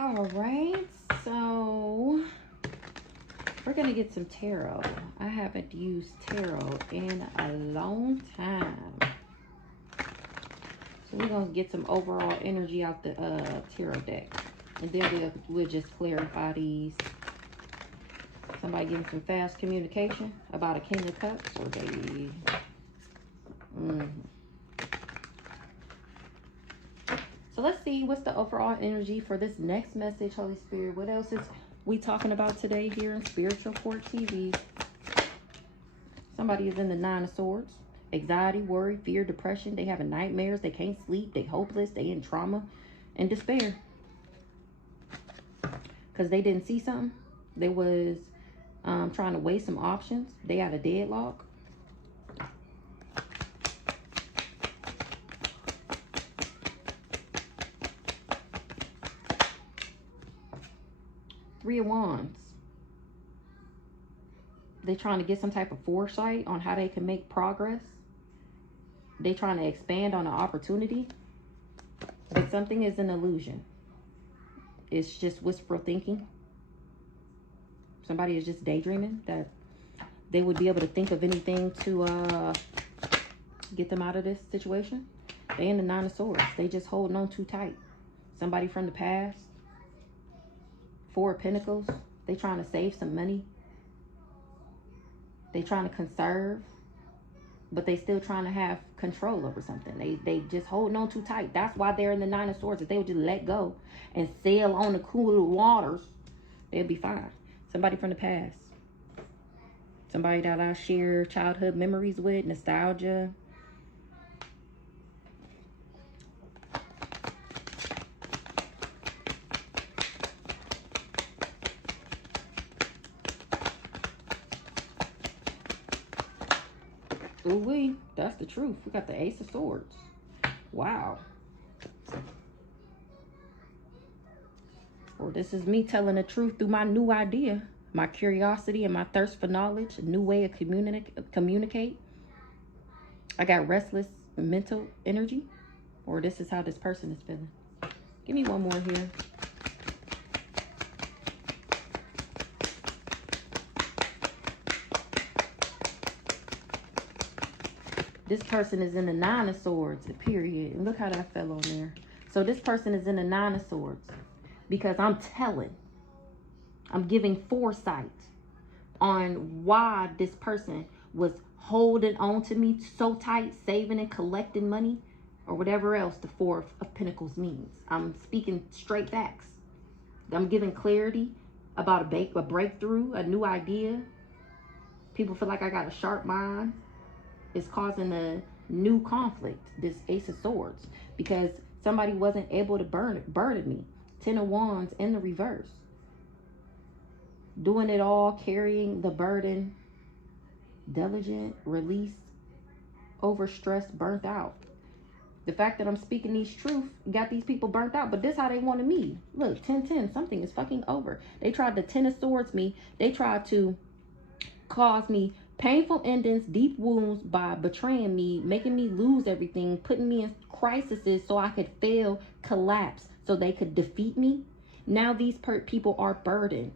All right, so we're gonna get some tarot. I haven't used tarot in a long time, so we're gonna get some overall energy out the tarot deck, and then we'll just clarify these. Somebody getting some fast communication about a King of Cups, or they. So let's see what's the overall energy for this next message, Holy Spirit. What else is we talking about today here in Spiritual Court TV? Somebody is in the Nine of Swords. Anxiety, worry, fear, depression. They having nightmares. They can't sleep. They hopeless. They in trauma and despair. Because they didn't see something. They was trying to weigh some options. They had a deadlock. Three of Wands. They trying to get some type of foresight on how they can make progress. They trying to expand on an opportunity. But something is an illusion. It's just wishful thinking. Somebody is just daydreaming that they would be able to think of anything to get them out of this situation. They in the Nine of Swords. They just holding on too tight. Somebody from the past. Four of Pentacles. They trying to save some money. They trying to conserve, but they still trying to have control over something. They just holding on too tight. That's why they're in the Nine of Swords. If they would just let go and sail on the cooler waters, they'd be fine. Somebody from the past. Somebody that I share childhood memories with, nostalgia. Ooh-wee, that's the truth. We got the Ace of Swords. Wow. Well, this is me telling the truth through my new idea, my curiosity and my thirst for knowledge, a new way of communicate. I got restless mental energy, or this is how this person is feeling. Give me one more here. This person is in the Nine of Swords, period. And look how that fell on there. So this person is in the Nine of Swords because I'm giving foresight on why this person was holding on to me so tight, saving and collecting money, or whatever else the Four of Pentacles means. I'm speaking straight facts. I'm giving clarity about a breakthrough, a new idea. People feel like I got a sharp mind. It's causing a new conflict, this Ace of Swords, because somebody wasn't able to burden me. Ten of Wands in the reverse. Doing it all, carrying the burden, diligent, release, overstressed, burnt out. The fact that I'm speaking these truths got these people burnt out, but this is how they wanted me. Look, 10-10, something is fucking over. They tried to Ten of Swords me. They tried to cause me painful endings, deep wounds by betraying me, making me lose everything, putting me in crises so I could fail, collapse, so they could defeat me. Now these people are burdened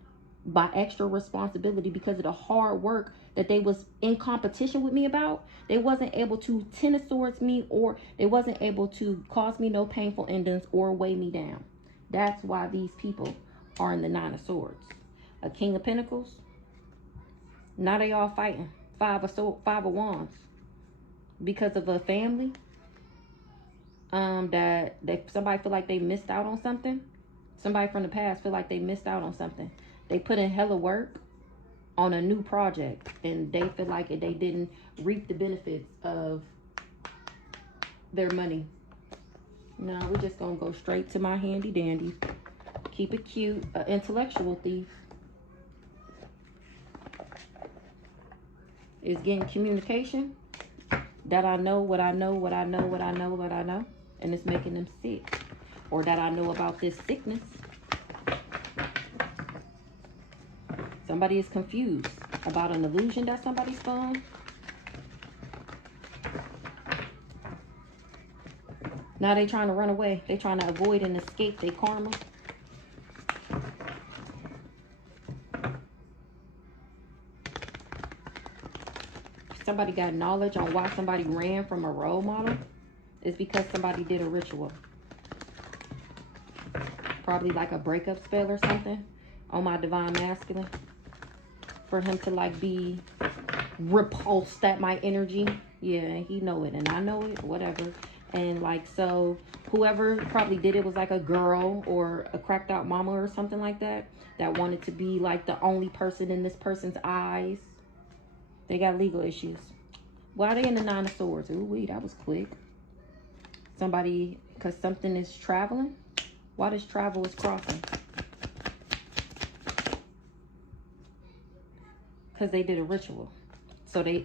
by extra responsibility because of the hard work that they was in competition with me about. They wasn't able to Ten of Swords me, or they wasn't able to cause me no painful endings or weigh me down. That's why these people are in the Nine of Swords. A King of Pentacles. Now they all fighting. Five of Wands. Because of a family. That somebody feel like they missed out on something. Somebody from the past feel like they missed out on something. They put in hella work on a new project, and they feel like they didn't reap the benefits of their money. Now we're just gonna go straight to my handy dandy. Keep it cute. An intellectual thief is getting communication that I know what I know, what I know, what I know, what I know, and it's making them sick. Or that I know about this sickness. Somebody is confused about an illusion that somebody's spun. Now they trying to run away. They trying to avoid and escape their karma. Somebody got knowledge on why somebody ran from a role model. It's because somebody did a ritual. Probably like a breakup spell or something on my divine masculine. For him to like be repulsed at my energy. Yeah, he know it and I know it, whatever. And like, so whoever probably did it was like a girl or a cracked out mama or something like that. That wanted to be like the only person in this person's eyes. They got legal issues. Why are they in the Nine of Swords? Ooh, wee, that was quick. Somebody, because something is traveling. Why does travel is crossing? Because they did a ritual. So they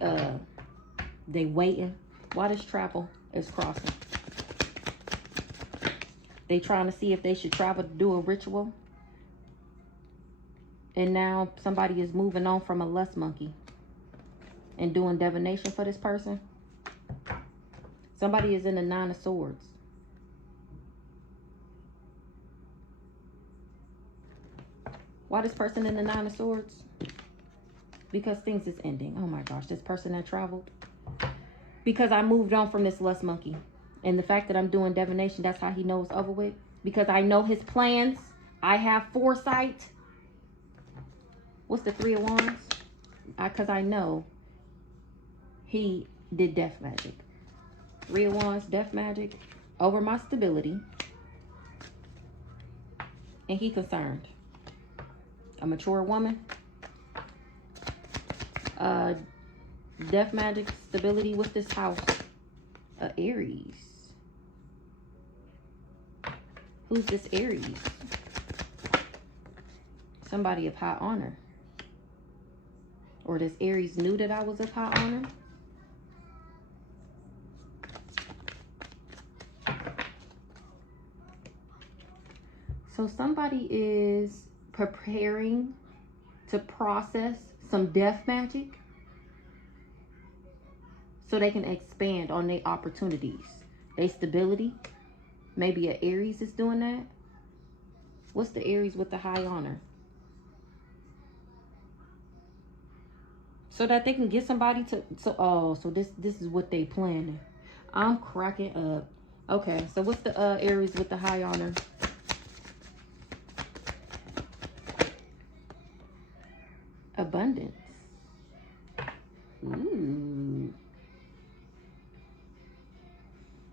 waiting. Why does travel is crossing? They trying to see if they should travel to do a ritual. And now somebody is moving on from a lust monkey and doing divination for this person. Somebody is in the Nine of Swords. Why this person in the Nine of Swords? Because things is ending. Oh my gosh, this person that traveled. Because I moved on from this lust monkey. And the fact that I'm doing divination, that's how he knows it's over with. Because I know his plans. I have foresight. What's the Three of Wands? Because I know he did death magic. Three of Wands, death magic, over my stability. And he concerned. A mature woman. Death magic, stability with this house. Aries. Who's this Aries? Somebody of high honor. Or this Aries knew that I was of high honor. So somebody is preparing to process some death magic so they can expand on their opportunities, their stability. Maybe an Aries is doing that. What's the Aries with the high honor? So that they can get somebody to, so this is what they planning. I'm cracking up. Okay, so what's the Aries with the high honor? Abundance. Ooh.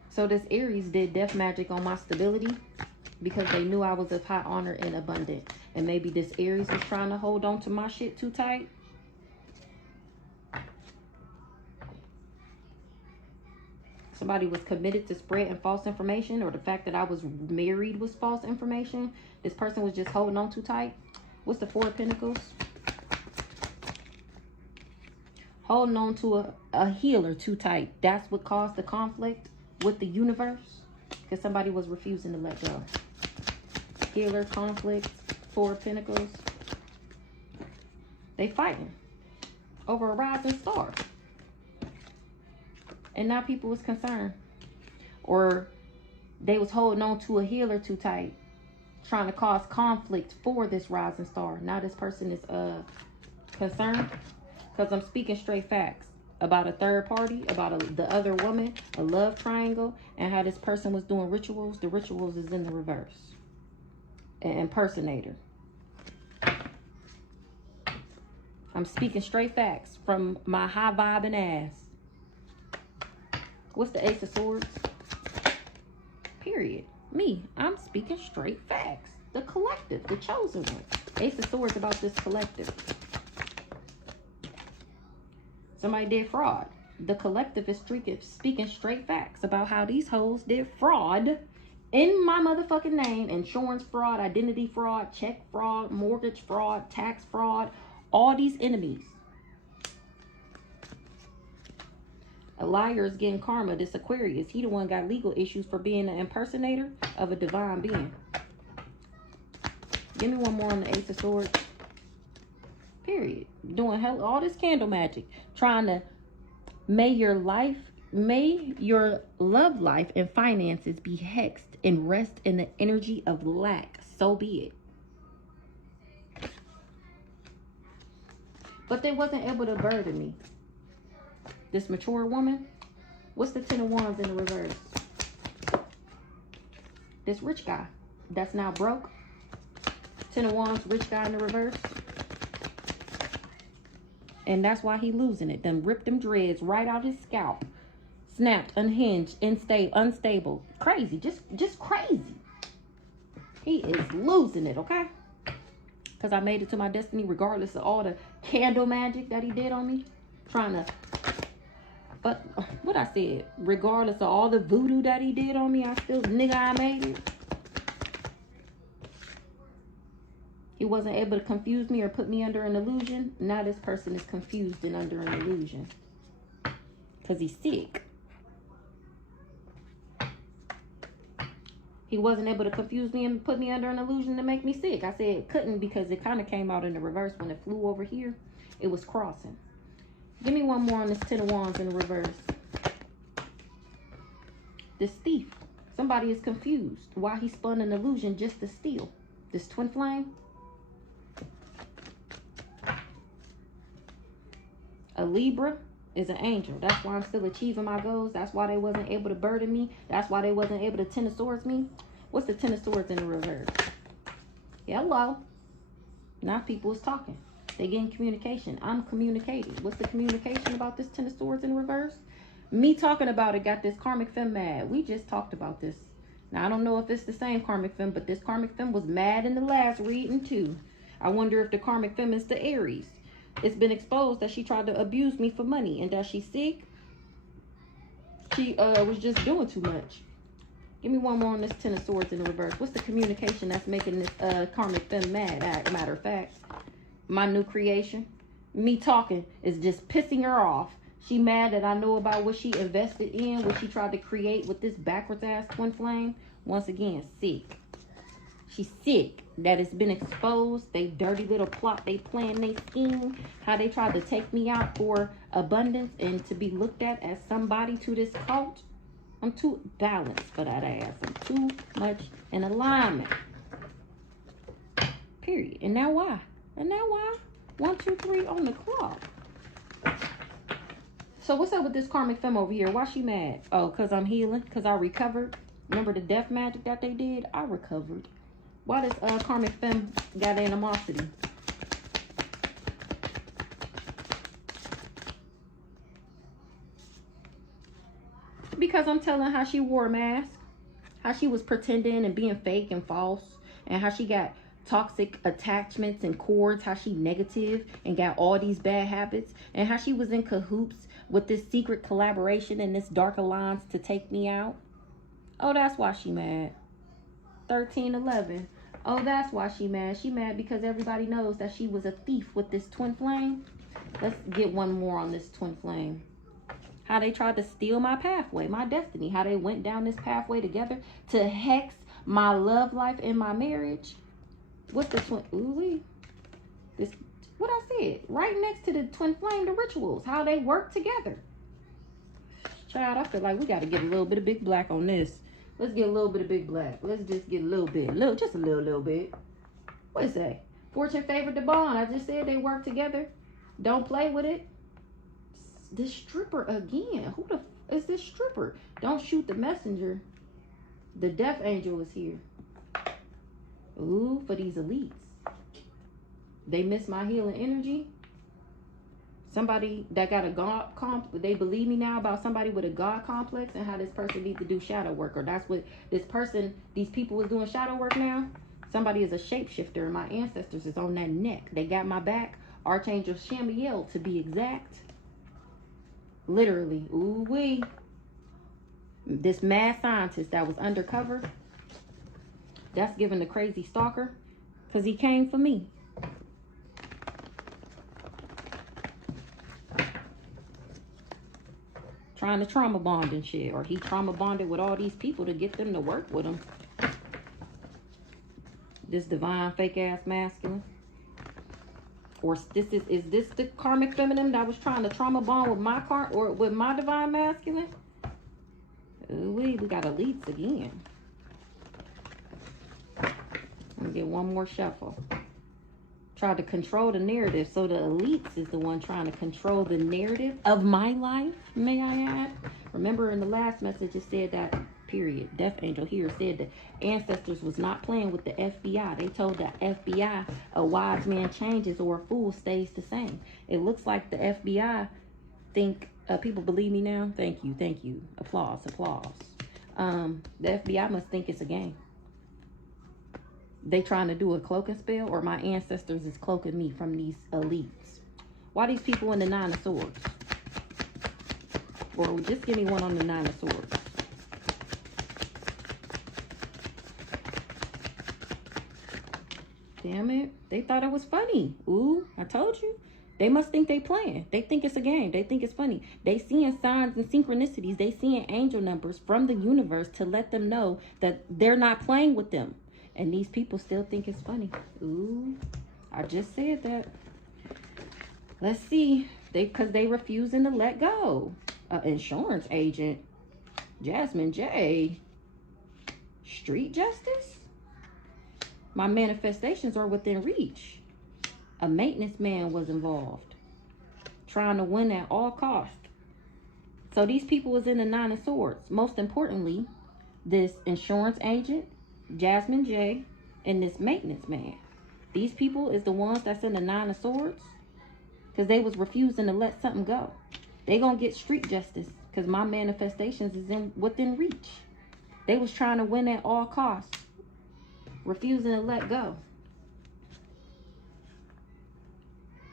So this Aries did death magic on my stability because they knew I was of high honor and abundant. And maybe this Aries was trying to hold on to my shit too tight. Somebody was committed to spreading false information, or the fact that I was married was false information. This person was just holding on too tight. What's the Four of Pentacles? Holding on to a healer too tight. That's what caused the conflict with the universe. Because somebody was refusing to let go. Healer, conflict, Four of Pentacles. They fighting over a rising star. And now people was concerned. Or they was holding on to a healer too tight. Trying to cause conflict for this rising star. Now this person is concerned. Because I'm speaking straight facts. About a third party. About the other woman. A love triangle. And how this person was doing rituals. The rituals is in the reverse. An impersonator. I'm speaking straight facts. From my high vibing ass. What's the Ace of Swords? Period. Me. I'm speaking straight facts. The collective. The chosen one. Ace of Swords about this collective. Somebody did fraud. The collective is speaking straight facts about how these hoes did fraud in my motherfucking name. Insurance fraud, identity fraud, check fraud, mortgage fraud, tax fraud. All these enemies. A liar is getting karma. This Aquarius, he the one got legal issues for being an impersonator of a divine being. Give me one more on the Ace of Swords. Period. Doing hell all this candle magic. Trying to may your love life and finances be hexed and rest in the energy of lack. So be it. But they wasn't able to burden me. This mature woman. What's the Ten of Wands in the reverse? This rich guy that's now broke. Ten of Wands, rich guy in the reverse. And that's why he losing it. Them ripped them dreads right out his scalp. Snapped, unhinged, unstable. Crazy, just crazy. He is losing it, okay? Because I made it to my destiny regardless of all the candle magic that he did on me. Trying to, but what I said, regardless of all the voodoo that he did on me, I still, nigga, I made it. He wasn't able to confuse me or put me under an illusion. Now this person is confused and under an illusion. Because he's sick. He wasn't able to confuse me and put me under an illusion to make me sick. I said it couldn't because it kind of came out in the reverse. When it flew over here, it was crossing. Give me one more on this Ten of Wands in the reverse. This thief. Somebody is confused why he spun an illusion just to steal. This twin flame. A Libra is an angel. That's why I'm still achieving my goals. That's why they wasn't able to burden me. That's why they wasn't able to Ten of Swords me. What's the Ten of Swords in the reverse? Hello. Now people is talking. They getting communication. I'm communicating. What's the communication about this Ten of Swords in reverse? Me talking about it got this karmic femme mad. We just talked about this. Now, I don't know if it's the same karmic femme, but this karmic femme was mad in the last reading too. I wonder if the karmic femme is the Aries. It's been exposed that she tried to abuse me for money and that she's sick. She was just doing too much. Give me one more on this Ten of Swords in the reverse. What's the communication that's making this karmic femme mad? Matter of fact, my new creation. Me talking is just pissing her off. She mad that I know about what she invested in, what she tried to create with this backwards ass twin flame. Once again, sick. She's sick that it's been exposed. They dirty little plot, they plan, they scheme. How they tried to take me out for abundance and to be looked at as somebody to this cult. I'm too balanced for that ass. I'm too much in alignment. Period. And now why? And now why? 1, 2, 3 on the clock. So what's up with this karmic femme over here? Why she mad? Oh, because I'm healing? Because I recovered? Remember the death magic that they did? I recovered. Why does karmic femme got animosity? Because I'm telling how she wore a mask. How she was pretending and being fake and false. And how she got toxic attachments and cords. How she negative and got all these bad habits. And how she was in cahoots with this secret collaboration and this dark alliance to take me out. Oh, that's why she mad. 1311. Oh, that's why she mad. She mad because everybody knows that she was a thief with this twin flame. Let's get one more on this twin flame. How they tried to steal my pathway, my destiny. How they went down this pathway together to hex my love life and my marriage. What's the twin? Ooh-wee. This, what I said. Right next to the twin flame, the rituals. How they work together. Child, I feel like we got to get a little bit of big black on this. Let's get a little bit of big black. Let's just get a little bit. Just a little bit. What is that? Fortune favored the bond. I just said they work together. Don't play with it. This stripper again. Who the is this stripper? Don't shoot the messenger. The death angel is here. Ooh, for these elites. They miss my healing energy. Somebody that got a God complex, they believe me now about somebody with a God complex and how this person needs to do shadow work. Or that's what this person, these people is doing shadow work now. Somebody is a shapeshifter and my ancestors is on that neck. They got my back. Archangel Shamiel to be exact. Literally. Ooh-wee. This mad scientist that was undercover. That's giving the crazy stalker. Because he came for me. Trying to trauma bond and shit. Or he trauma bonded with all these people to get them to work with him. This divine fake ass masculine. Or is this the karmic feminine that was trying to trauma bond with my with my divine masculine? Ooh, we got elites again. Let me get one more shuffle. Tried to control the narrative. So the elites is the one trying to control the narrative of my life, may I add. Remember in the last message it said that, period, Death Angel here said that ancestors was not playing with the FBI. They told the FBI a wise man changes or a fool stays the same. It looks like the FBI think, people believe me now? Thank you. Applause. The FBI must think it's a game. They trying to do a cloak and spell, or my ancestors is cloaking me from these elites. Why these people in the Nine of Swords? Or just give me one on the Nine of Swords. Damn it. They thought it was funny. Ooh, I told you. They must think they playing. They think it's a game. They think it's funny. They seeing signs and synchronicities. They seeing angel numbers from the universe to let them know that they're not playing with them. And these people still think it's funny. Ooh, I just said that. Let's see. Because they refusing to let go. Insurance agent. Jasmine J. Street justice. My manifestations are within reach. A maintenance man was involved. Trying to win at all costs. So these people was in the Nine of Swords. Most importantly, this insurance agent, Jasmine J, and this maintenance man. These people is the ones that's in the Nine of Swords because they was refusing to let something go. They gonna get street justice because my manifestations is within reach. They was trying to win at all costs, refusing to let go.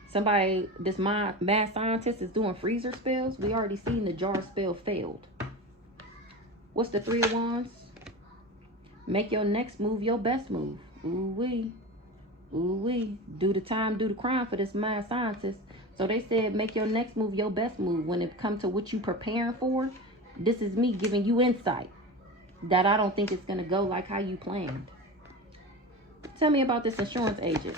Somebody, this mad scientist is doing freezer spells. We already seen the jar spell failed. What's the Three of Wands? Make your next move your best move. Ooh-wee. Ooh-wee. Do the time, do the crime for this mad scientist. So they said make your next move your best move. When it comes to what you preparing for, this is me giving you insight that I don't think it's going to go like how you planned. Tell me about this insurance agent.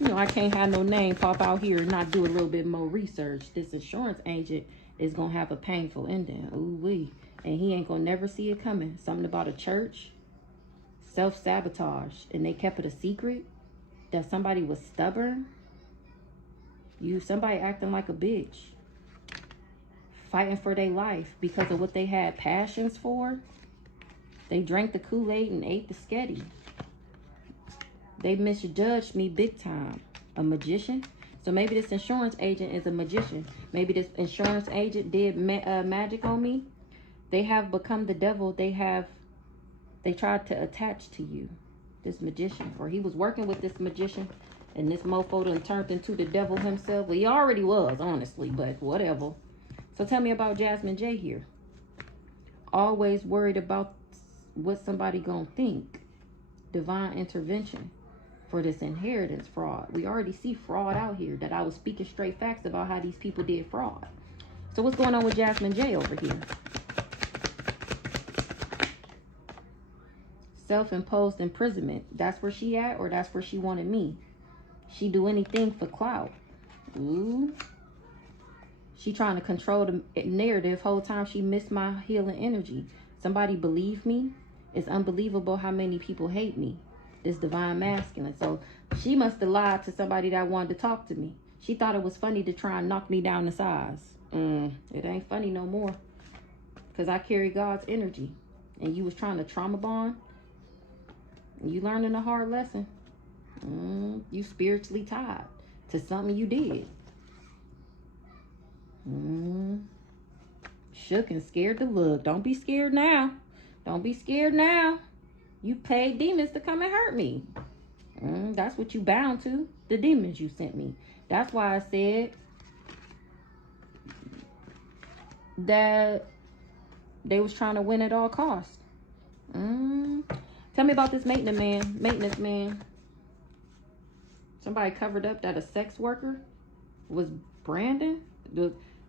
You know, I can't have no name pop out here and not do a little bit more research. This insurance agent is going to have a painful ending. Ooh-wee. And he ain't gonna never see it coming. Something about a church. Self-sabotage. And they kept it a secret. That somebody was stubborn. Somebody acting like a bitch. Fighting for their life because of what they had passions for. They drank the Kool-Aid and ate the sketty. They misjudged me big time. A magician. So maybe this insurance agent is a magician. Maybe this insurance agent did magic on me. They have become the devil. They tried to attach to you, this magician. Or he was working with this magician, and this mofo done turned into the devil himself. Well, he already was, honestly, but whatever. So tell me about Jasmine J here. Always worried about what somebody gonna think. Divine intervention for this inheritance fraud. We already see fraud out here, that I was speaking straight facts about how these people did fraud. So what's going on with Jasmine J over here? Self-imposed imprisonment. That's where she at, or that's where she wanted me? She do anything for clout. Ooh. She trying to control the narrative. Whole time she missed my healing energy. Somebody believe me? It's unbelievable how many people hate me. This divine masculine. So she must have lied to somebody that wanted to talk to me. She thought it was funny to try and knock me down to size. It ain't funny no more. Because I carry God's energy. And you was trying to trauma bond. You learning a hard lesson. You spiritually tied to something you did. Shook and scared to look. Don't be scared now. Don't be scared now. You paid demons to come and hurt me. That's what you bound to. The demons you sent me. That's why I said that they was trying to win at all costs. Tell me about this maintenance man. Somebody covered up that a sex worker was Brandon.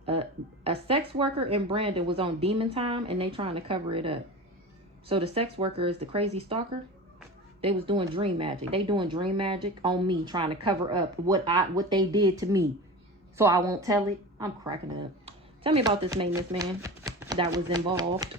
A sex worker and Brandon was on demon time, and they trying to cover it up. So the sex worker is the crazy stalker. They was doing dream magic. They doing dream magic on me, trying to cover up what they did to me, so I won't tell it. I'm cracking it up. Tell me about this maintenance man that was involved.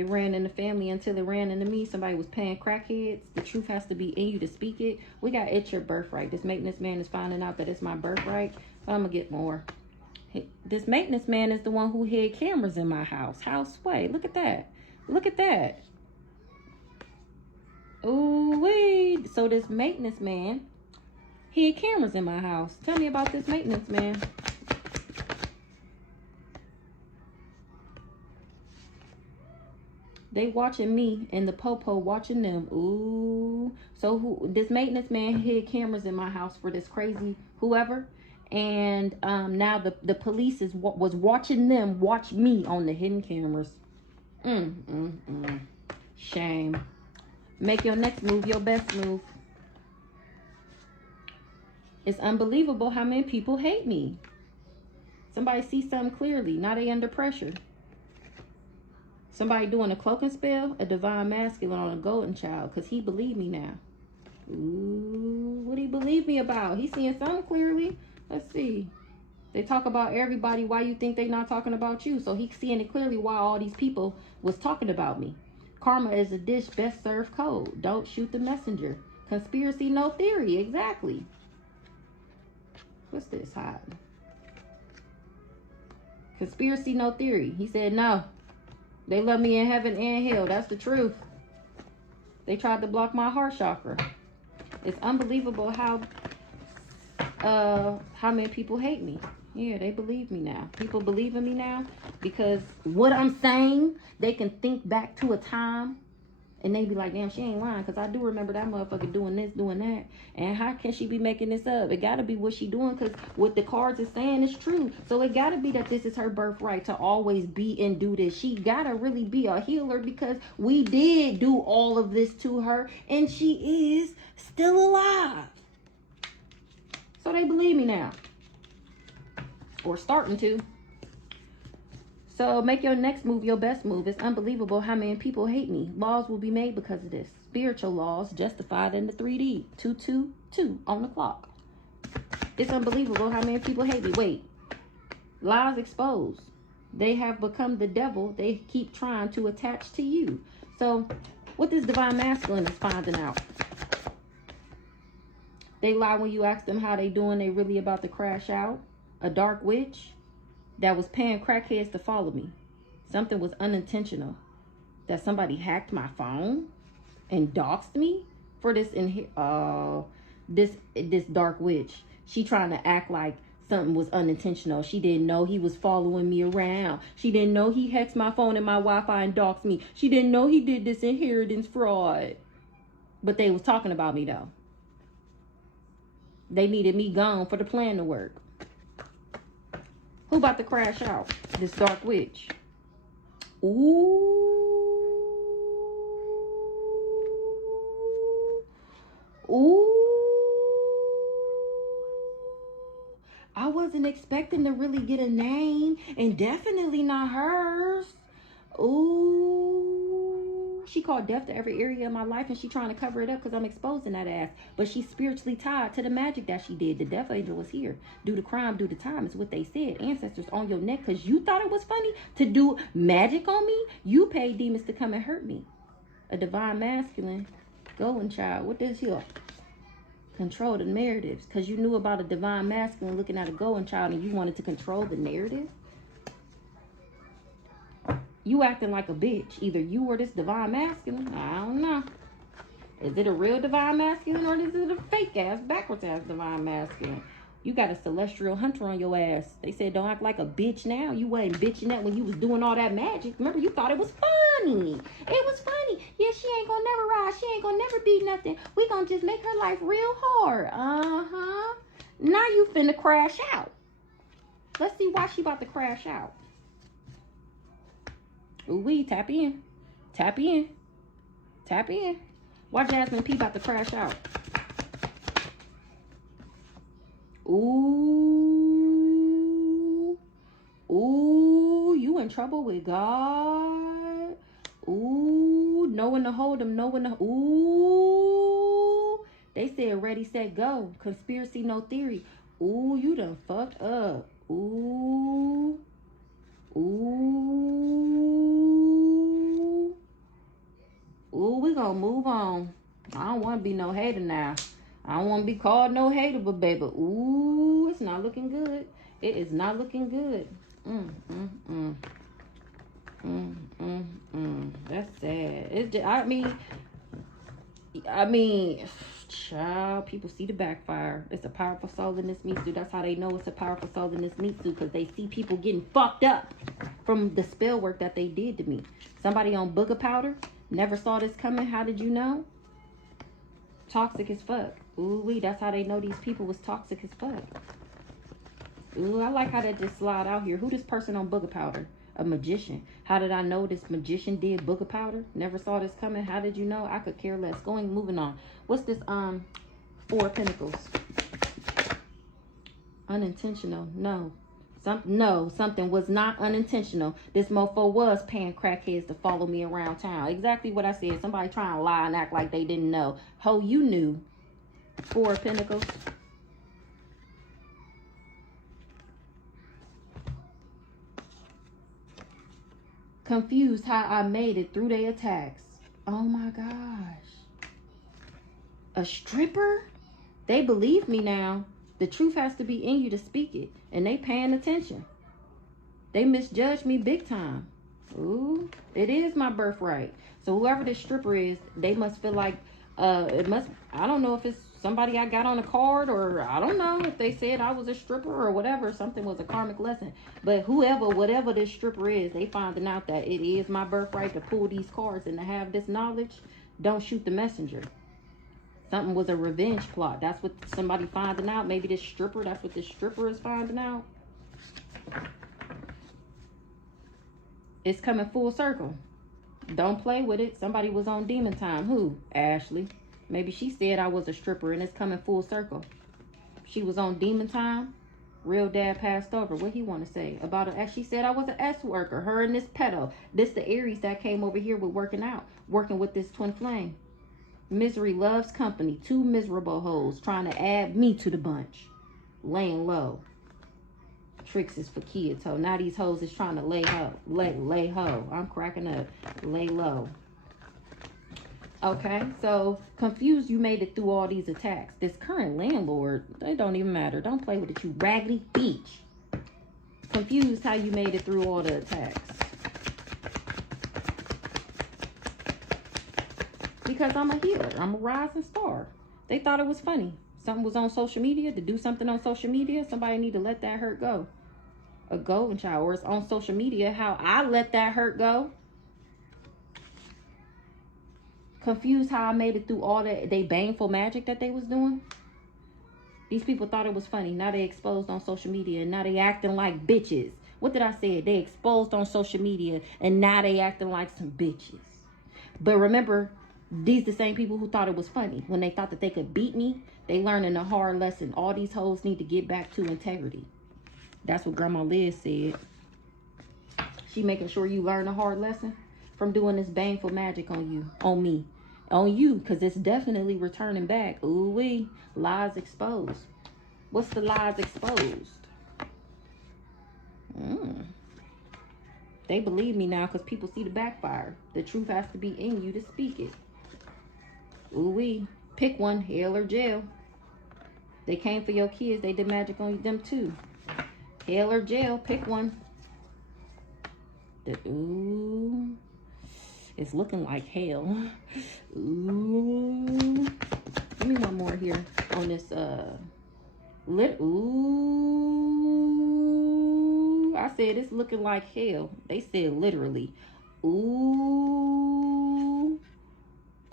It ran in the family until it ran into me. Somebody was paying crackheads. The truth has to be in you to speak it. We got It's Your Birthright. This maintenance man is finding out that it's my birthright. But I'm going to get more. This maintenance man is the one who hid cameras in my house. House sway. Look at that. Look at that. Ooh wee. So this maintenance man hid cameras in my house. Tell me about this maintenance man. They watching me and the popo watching them. Ooh. So this maintenance man hid cameras in my house for this crazy whoever. And now the police was watching them watch me on the hidden cameras. Shame. Make your next move your best move. It's unbelievable how many people hate me. Somebody see something clearly. Now they under pressure. Somebody doing a cloaking spell, a divine masculine on a golden child, because he believed me now. Ooh, what he believe me about? He seeing something clearly. Let's see. They talk about everybody. Why you think they not talking about you? So he's seeing it clearly why all these people was talking about me. Karma is a dish best served cold. Don't shoot the messenger. Conspiracy, no theory. Exactly. What's this hot? Conspiracy, no theory. He said no. They love me in heaven and hell. That's the truth. They tried to block my heart chakra. It's unbelievable how many people hate me. Yeah, they believe me now. People believe in me now because what I'm saying, they can think back to a time and they be like, damn, she ain't lying, because I do remember that motherfucker doing this, doing that. And how can she be making this up? It got to be what she doing, because what the cards is saying is true. So it got to be that this is her birthright to always be and do this. She got to really be a healer, because we did do all of this to her and she is still alive. So they believe me now. Or starting to. So make your next move your best move. It's unbelievable how many people hate me. Laws will be made because of this. Spiritual laws justified in the 3D. 222 on the clock. It's unbelievable how many people hate me. Wait. Lies exposed. They have become the devil. They keep trying to attach to you. So what this divine masculine is finding out. They lie when you ask them how they doing. They really about to crash out. A dark witch that was paying crackheads to follow me. Something was unintentional. That somebody hacked my phone and doxed me for this this dark witch. She trying to act like something was unintentional. She didn't know he was following me around. She didn't know he hacked my phone and my Wi-Fi and doxed me. She didn't know he did this inheritance fraud. But they was talking about me though. They needed me gone for the plan to work. Who about to crash out? This dark witch. Ooh. Ooh. I wasn't expecting to really get a name, and definitely not hers. Ooh. She called death to every area of my life, and she trying to cover it up because I'm exposing that ass. But she's spiritually tied to the magic that she did. The death angel was here. Do the crime, do the time is what they said. Ancestors on your neck because you thought it was funny to do magic on me. You paid demons to come and hurt me. A divine masculine golden child. What this here? Control the narratives because you knew about a divine masculine looking at a golden child and you wanted to control the narrative. You acting like a bitch. Either you or this divine masculine. I don't know. Is it a real divine masculine or is it a fake ass, backwards ass divine masculine? You got a celestial hunter on your ass. They said don't act like a bitch now. You wasn't bitching that when you was doing all that magic. Remember, you thought it was funny. It was funny. Yeah, she ain't gonna never rise. She ain't gonna never be nothing. We gonna just make her life real hard. Uh-huh. Now you finna crash out. Let's see why she about to crash out. Ooh-wee, tap in. Tap in. Tap in. Why Jasmine P about to crash out? Ooh. Ooh, you in trouble with God. Ooh, knowing to hold them, knowing to... Ooh. They said ready, set, go. Conspiracy, no theory. Ooh, you done fucked up. Ooh. Ooh. gonna move on. I don't want to be no hater now. I don't want to be called no hater, but baby, ooh, it's not looking good. It is not looking good. That's sad. It's just, I mean, child, people see the backfire. It's a powerful soul in this Mitsu. That's how they know it's a powerful soul in this Mitsu, because they see people getting fucked up from the spell work that they did to me. Somebody on booger powder, never saw this coming. How did you know? Toxic as fuck. Ooh, that's how they know these people was toxic as fuck. Ooh, I like how that just slide out here. Who this person on booger powder? A magician. How did I know this magician did booger powder? Never saw this coming. How did you know? I could care less. Moving on. What's this? 4 of Pentacles. Unintentional. No. Something was not unintentional. This mofo was paying crackheads to follow me around town. Exactly what I said. Somebody trying to lie and act like they didn't know. Ho, you knew. 4 of Pentacles. Confused how I made it through their attacks. Oh my gosh. A stripper? They believe me now. The truth has to be in you to speak it. And they paying attention. They misjudged me big time. Ooh, it is my birthright. So whoever this stripper is, they must feel like, I don't know if it's somebody I got on a card, or I don't know if they said I was a stripper or whatever. Something was a karmic lesson. But whatever this stripper is, they finding out that it is my birthright to pull these cards and to have this knowledge. Don't shoot the messenger. Something was a revenge plot. That's what somebody finding out. Maybe this stripper, that's what this stripper is finding out. It's coming full circle. Don't play with it. Somebody was on demon time. Who? Ashley. Maybe she said I was a stripper, and it's coming full circle. She was on demon time. Real dad passed over. What he want to say about it? She said I was an S worker. Her and this pedo. This the Aries that came over here with working out. Working with this twin flame. Misery loves company. 2 miserable hoes trying to add me to the bunch. Laying low. Tricks is for kids. So now these hoes is trying to lay ho. I'm cracking up. Lay low. Okay, so confused you made it through all these attacks. This current landlord, they don't even matter. Don't play with it, you raggedy bitch. Confused how you made it through all the attacks. Because I'm a healer. I'm a rising star. They thought it was funny. Something was on social media. To do something on social media, somebody need to let that hurt go. A golden child. Or it's on social media how I let that hurt go. Confused how I made it through all that they baneful magic that they was doing. These people thought it was funny. Now they exposed on social media. And now they acting like bitches. What did I say? They exposed on social media. And now they acting like some bitches. But remember, these the same people who thought it was funny. When they thought that they could beat me, they learning a hard lesson. All these hoes need to get back to integrity. That's what Grandma Liz said. She making sure you learn a hard lesson from doing this baneful magic on you, on me, on you, because it's definitely returning back. Ooh-wee, lies exposed. What's the lies exposed? They believe me now because people see the backfire. The truth has to be in you to speak it. Ooh-wee, pick one, hell or jail. They came for your kids. They did magic on them too. Hell or jail, pick one. Ooh, it's looking like hell. Ooh, give me one more here on this. Ooh, I said it's looking like hell. They said literally. Ooh,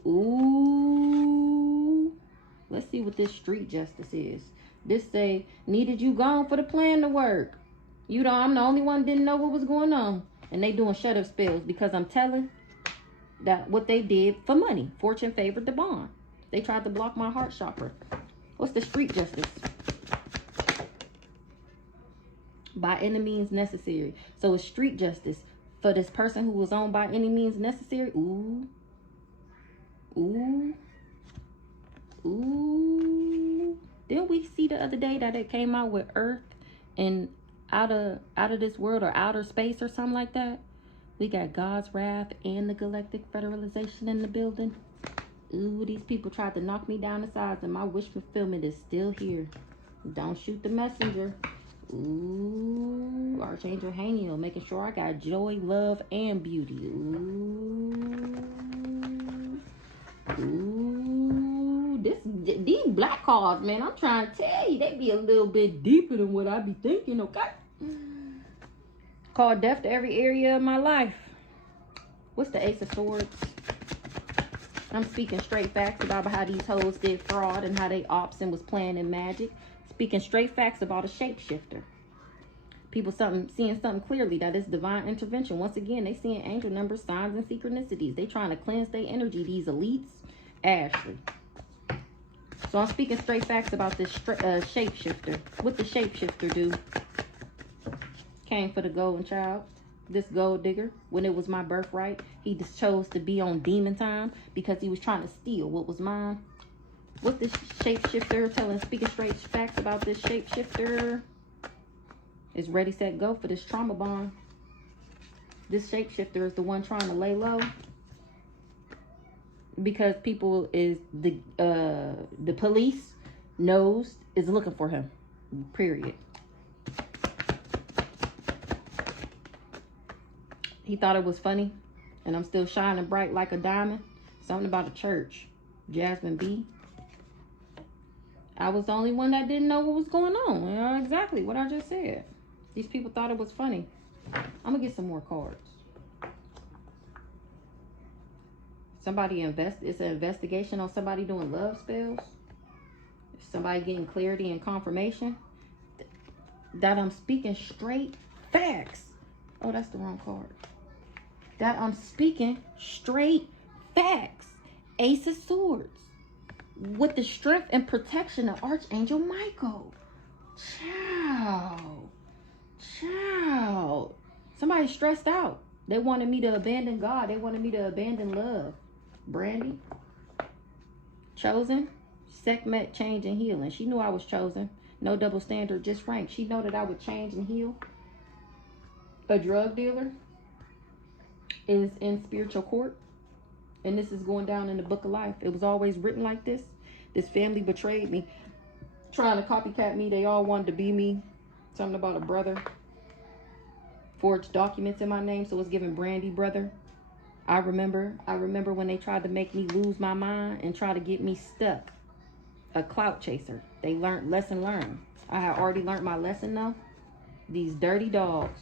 ooh. Let's see what this street justice is. This say, needed you gone for the plan to work. You know, I'm the only one didn't know what was going on. And they doing shut up spells because I'm telling that what they did for money. Fortune favored the bond. They tried to block my heart chakra. What's the street justice? By any means necessary. So it's street justice for this person who was on by any means necessary. Ooh. Ooh. Ooh. Didn't we see the other day that it came out with Earth and out of this world or outer space or something like that? We got God's wrath and the galactic federalization in the building. Ooh, these people tried to knock me down the sides, and my wish fulfillment is still here. Don't shoot the messenger. Ooh, Archangel Haniel, making sure I got joy, love, and beauty. Ooh, these black cards, man, I'm trying to tell you, they be a little bit deeper than what I be thinking, okay? Call death to every area of my life. What's the Ace of Swords? I'm speaking straight facts about how these hoes did fraud and how they ops and was playing in magic. Speaking straight facts about a shapeshifter. People seeing something clearly that is divine intervention. Once again, they seeing angel numbers, signs, and synchronicities. They trying to cleanse their energy. These elites, Ashley. So I'm speaking straight facts about this shapeshifter. What the shapeshifter do? Came for the golden child. This gold digger, when it was my birthright, he just chose to be on demon time because he was trying to steal what was mine. What's this shapeshifter speaking straight facts about this shapeshifter? Is ready, set, go for this trauma bond. This shapeshifter is the one trying to lay low because people is the police knows is looking for him. Period. He thought it was funny, and I'm still shining bright like a diamond. Something about a church. Jasmine B. I was the only one that didn't know what was going on. You know, exactly what I just said. These people thought it was funny. I'm going to get some more cards. It's an investigation on somebody doing love spells. Somebody getting clarity and confirmation. That I'm speaking straight facts. Oh, that's the wrong card. That I'm speaking straight facts. Ace of Swords. With the strength and protection of Archangel Michael. Child. Somebody stressed out. They wanted me to abandon God. They wanted me to abandon love. Brandy. Chosen. Sekhmet, change, and healing. She knew I was chosen. No double standard, just rank. She know that I would change and heal. A drug dealer is in spiritual court. And this is going down in the book of life. It was always written like this. This family betrayed me. Trying to copycat me. They all wanted to be me. Something about a brother. Forged documents in my name. So it's giving Brandy brother. I remember when they tried to make me lose my mind and try to get me stuck. A clout chaser. They learned, lesson learned. I had already learned my lesson though. These dirty dogs.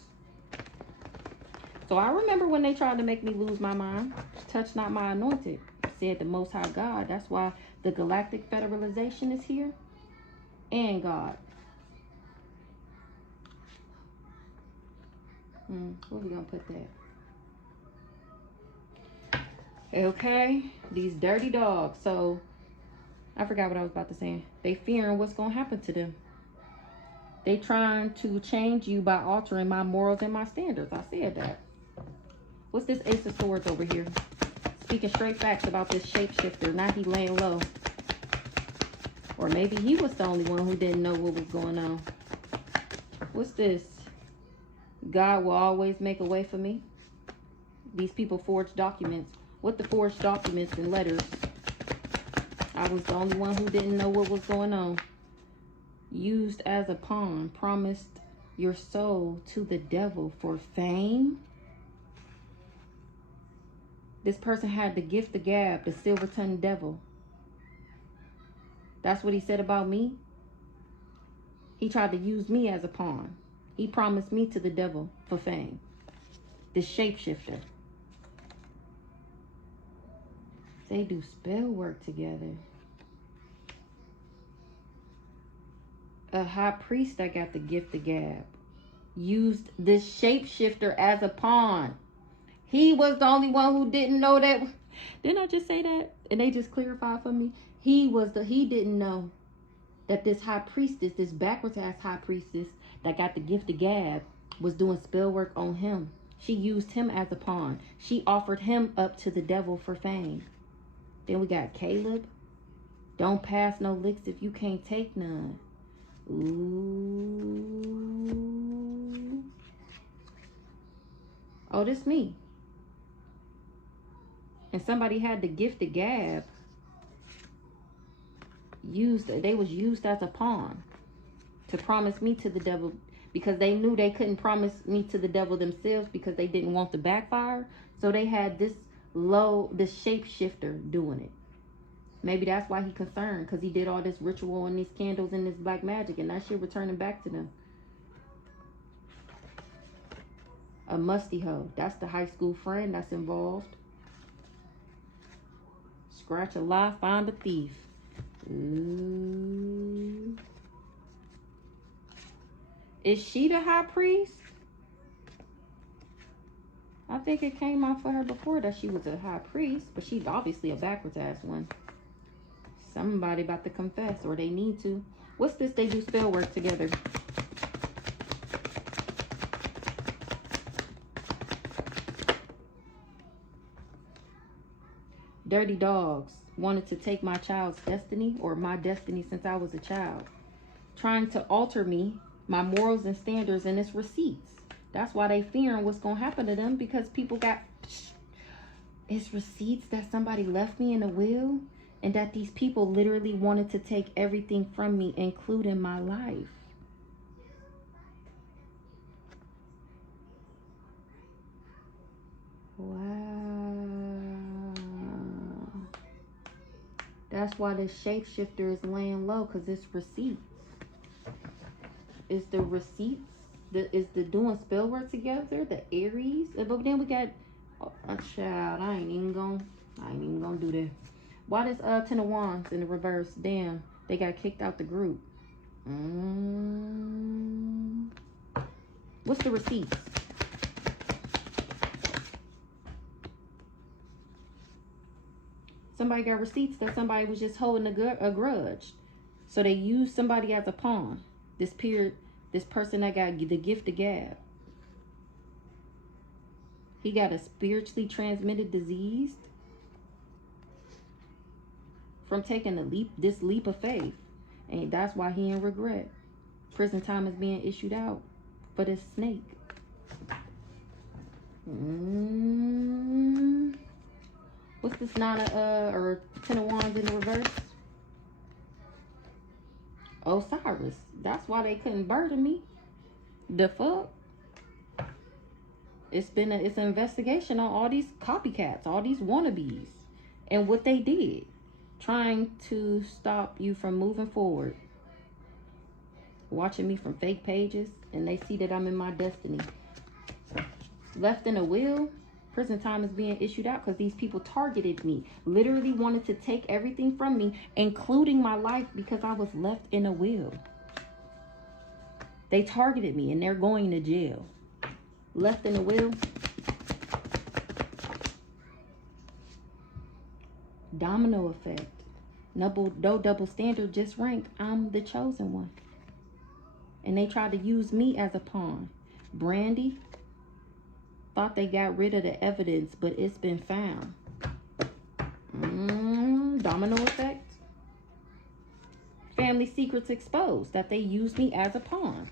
So I remember when they tried to make me lose my mind. Touch not my anointed, said the Most High God. That's why the Galactic Federalization is here. And God. Where we gonna put that? Okay. These dirty dogs. So I forgot what I was about to say. They fearing what's gonna happen to them. They trying to change you by altering my morals and my standards. I said that. What's this Ace of Swords over here? Speaking straight facts about this shapeshifter. Now he laying low. Or maybe he was the only one who didn't know what was going on. What's this? God will always make a way for me. These people forged documents. What the forged documents and letters? I was the only one who didn't know what was going on. Used as a pawn. Promised your soul to the devil for fame. This person had the gift of gab, the silver-tongued devil. That's what he said about me. He tried to use me as a pawn. He promised me to the devil for fame. This shapeshifter. They do spell work together. A high priest that got the gift of gab used this shapeshifter as a pawn. He was the only one who didn't know that. Didn't I just say that? And they just clarified for me. He didn't know that this high priestess, this backwards ass high priestess that got the gift of gab was doing spell work on him. She used him as a pawn. She offered him up to the devil for fame. Then we got Caleb. Don't pass no licks if you can't take none. Ooh. Oh, this me. And somebody had the gift of gab they was used as a pawn to promise me to the devil, because they knew they couldn't promise me to the devil themselves because they didn't want the backfire. So they had this shapeshifter doing it. Maybe that's why he concerned, because he did all this ritual and these candles and this black magic, and that shit returning back to them. A musty hoe. That's the high school friend that's involved. Scratch a lie, find a thief. Ooh. Is she the high priest? I think it came out for her before that she was a high priest, but she's obviously a backwards ass one. Somebody about to confess, or they need to. What's this? They do spell work together. Dirty dogs wanted to take my child's destiny, or my destiny since I was a child. Trying to alter me, my morals and standards, and it's receipts. That's why they fearing what's going to happen to them, because people got... It's receipts that somebody left me in a will, and that these people literally wanted to take everything from me, including my life. Wow. That's why the shapeshifter is laying low, because it's receipts. It's the receipts. Is the doing spell work together, the Aries. But then we got a child. I ain't even gonna do that. Why does 10 of Wands in the reverse? Damn, they got kicked out the group. What's the receipts? Somebody got receipts that somebody was just holding a grudge. So they used somebody as a pawn. This person that got the gift of gab. He got a spiritually transmitted disease from taking this leap of faith. And that's why he in regret. Prison time is being issued out for this snake. What's this 9 or 10 of Wands in the reverse? Osiris. That's why they couldn't burden me. The fuck? It's an investigation on all these copycats, all these wannabes, and what they did, trying to stop you from moving forward. Watching me from fake pages, and they see that I'm in my destiny. Left in a will. Prison time is being issued out because these people targeted me. Literally wanted to take everything from me, including my life, because I was left in a will. They targeted me and they're going to jail. Left in a will. Domino effect. No double standard, just rank. I'm the chosen one. And they tried to use me as a pawn. Brandy. Thought they got rid of the evidence, but it's been found. Domino effect. Family secrets exposed, that they used me as a pawn.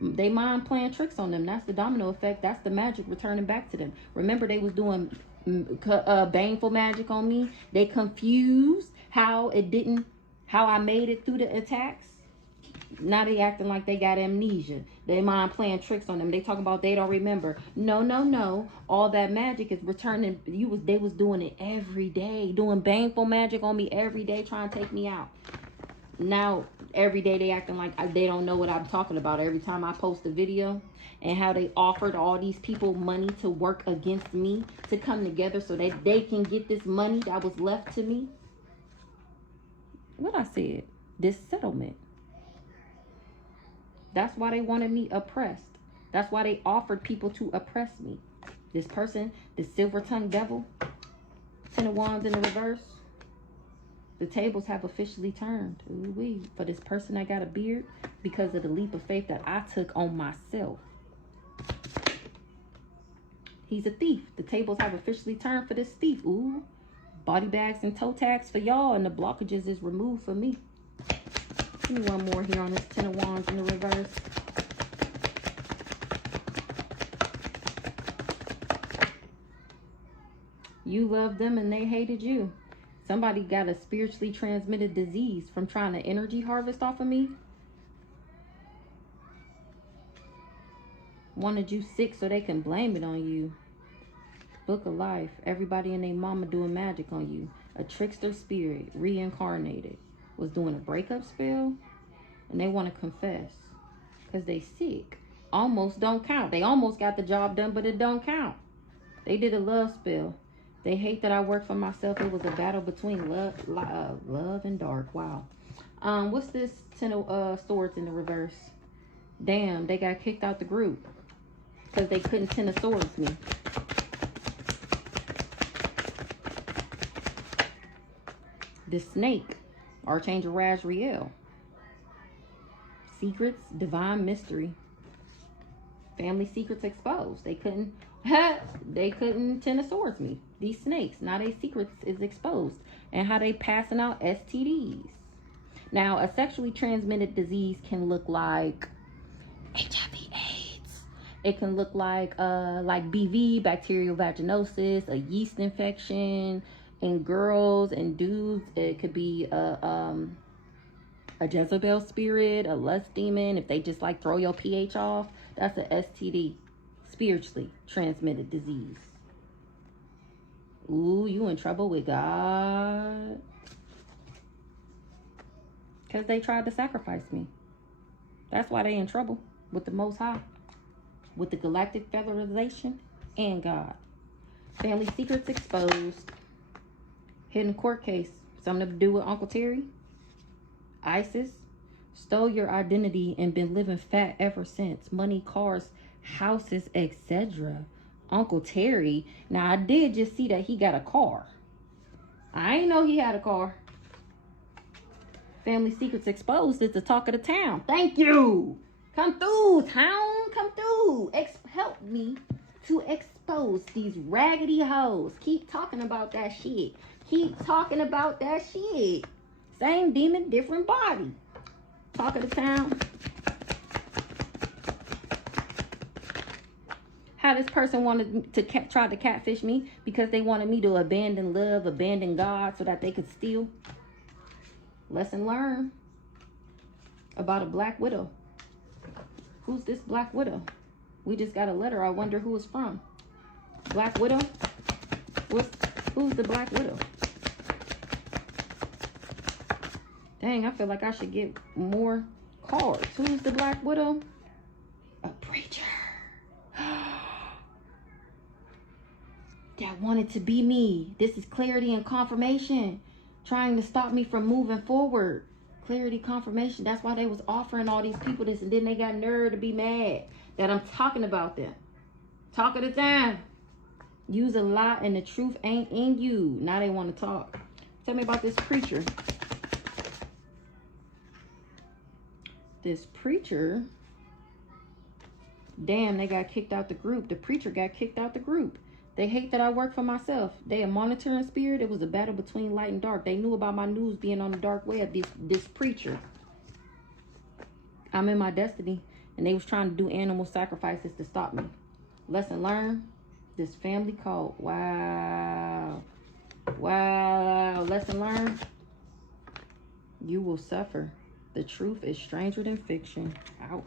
They mind playing tricks on them. That's the domino effect. That's the magic returning back to them. Remember, they was doing baneful magic on me. They confused how I made it through the attacks. Now they acting like they got amnesia. They mind playing tricks on them. They talking about they don't remember. No. All that magic is returning. They was doing it every day. Doing baneful magic on me every day, trying to take me out. Now, every day they acting like they don't know what I'm talking about. Every time I post a video, and how they offered all these people money to work against me, to come together so that they can get this money that was left to me. What I said, this settlement. That's why they wanted me oppressed. That's why they offered people to oppress me. This person, the silver-tongued devil, 10 of Wands in the reverse. The tables have officially turned. Ooh-wee. For this person that got a beard, because of the leap of faith that I took on myself. He's a thief. The tables have officially turned for this thief. Ooh. Body bags and toe tags for y'all, and the blockages is removed for me. Give me one more here on this 10 of Wands in the reverse. You loved them and they hated you. Somebody got a spiritually transmitted disease from trying to energy harvest off of me. Wanted you sick so they can blame it on you. Book of Life. Everybody and their mama doing magic on you. A trickster spirit, reincarnated, was doing a breakup spell. And they want to confess. Because they sick. Almost don't count. They almost got the job done, but it don't count. They did a love spell. They hate that I work for myself. It was a battle between love and dark. Wow. What's this 10 of swords in the reverse? Damn, they got kicked out the group because they couldn't 10 of swords me. The snake, Archangel Razriel. Secrets, divine mystery. Family secrets exposed. They couldn't 10 of swords me. These snakes, now their secrets is exposed. And how they passing out STDs. Now, a sexually transmitted disease can look like HIV/AIDS. It can look like BV, bacterial vaginosis, a yeast infection. In girls and dudes, it could be a Jezebel spirit, a lust demon. If they just like throw your pH off, that's a STD, spiritually transmitted disease. Ooh, you in trouble with God. Because they tried to sacrifice me. That's why they in trouble with the Most High. With the Galactic Federation and God. Family secrets exposed. Hidden court case. Something to do with Uncle Terry. ISIS. Stole your identity and been living fat ever since. Money, cars, houses, etc. Uncle Terry. Now, I did just see that he got a car. I ain't know he had a car. Family secrets exposed is the talk of the town. Thank you. Come through, town. Come through. Help me to expose these raggedy hoes. Keep talking about that shit. Keep talking about that shit. Same demon, different body. Talk of the town. How this person wanted to try to catfish me because they wanted me to abandon love, abandon God so that they could steal. Lesson learned about a black widow. Who's this black widow? We just got a letter. I wonder who it's from. Black widow? Who's the black widow? Dang, I feel like I should get more cards. Who's the black widow? A preacher. That wanted to be me. This is clarity and confirmation. Trying to stop me from moving forward. Clarity, confirmation. That's why they was offering all these people this. And then they got nerve to be mad that I'm talking about them. Talk of the time. Use a lie and the truth ain't in you. Now they want to talk. Tell me about this preacher. This preacher. Damn, they got kicked out the group. The preacher got kicked out the group. They hate that I work for myself. They a monitoring spirit. It was a battle between light and dark. They knew about my news being on the dark web. This preacher. I'm in my destiny. And they was trying to do animal sacrifices to stop me. Lesson learned. This family cult. Wow. Wow. Lesson learned. You will suffer. The truth is stranger than fiction. Ouch.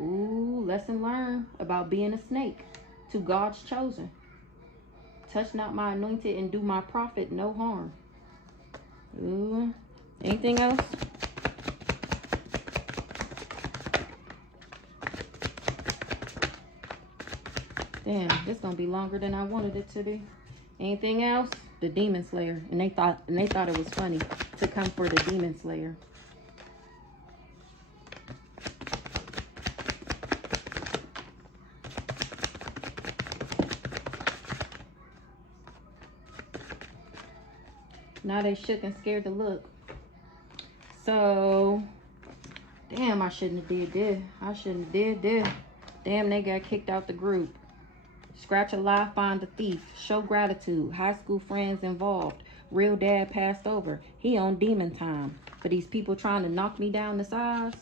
Ooh, lesson learned about being a snake. To God's chosen. Touch not my anointed and do my prophet no harm. Ooh. Anything else? Damn, this gonna be longer than I wanted it to be. Anything else? The Demon Slayer. And they thought it was funny to come for the Demon Slayer. Now they shook and scared to look. So, damn, I shouldn't have did this. I shouldn't have did this. Damn, they got kicked out the group. Scratch a lie, find a thief. Show gratitude. High school friends involved. Real dad passed over. He on demon time. For these people trying to knock me down the size.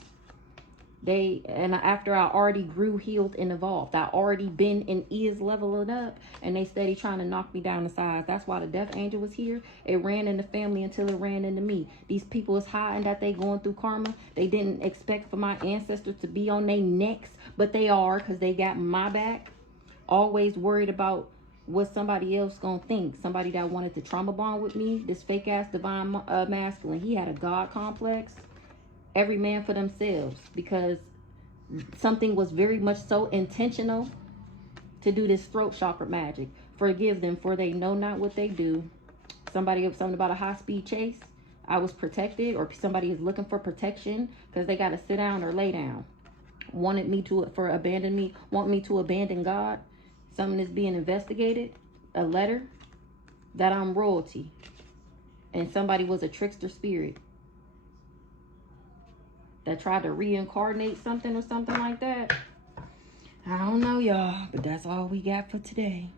And after I already grew, healed, and evolved, I already been and is leveling up, and they steady trying to knock me down the sides. That's why the death angel was here. It ran in the family until it ran into me. These people is hiding that they going through karma. They didn't expect for my ancestors to be on their necks, but they are, because they got my back. Always worried about what somebody else gonna think. Somebody that wanted to trauma bond with me, this fake ass divine masculine, he had a God complex. Every man for themselves, because something was very much so intentional to do this throat chakra magic. Forgive them, for they know not what they do. Somebody something about a high-speed chase. I was protected, or somebody is looking for protection because they got to sit down or lay down. Want me to abandon God. Something is being investigated. A letter that I'm royalty, and somebody was a trickster spirit that tried to reincarnate something or something like that. I don't know, y'all, but that's all we got for today.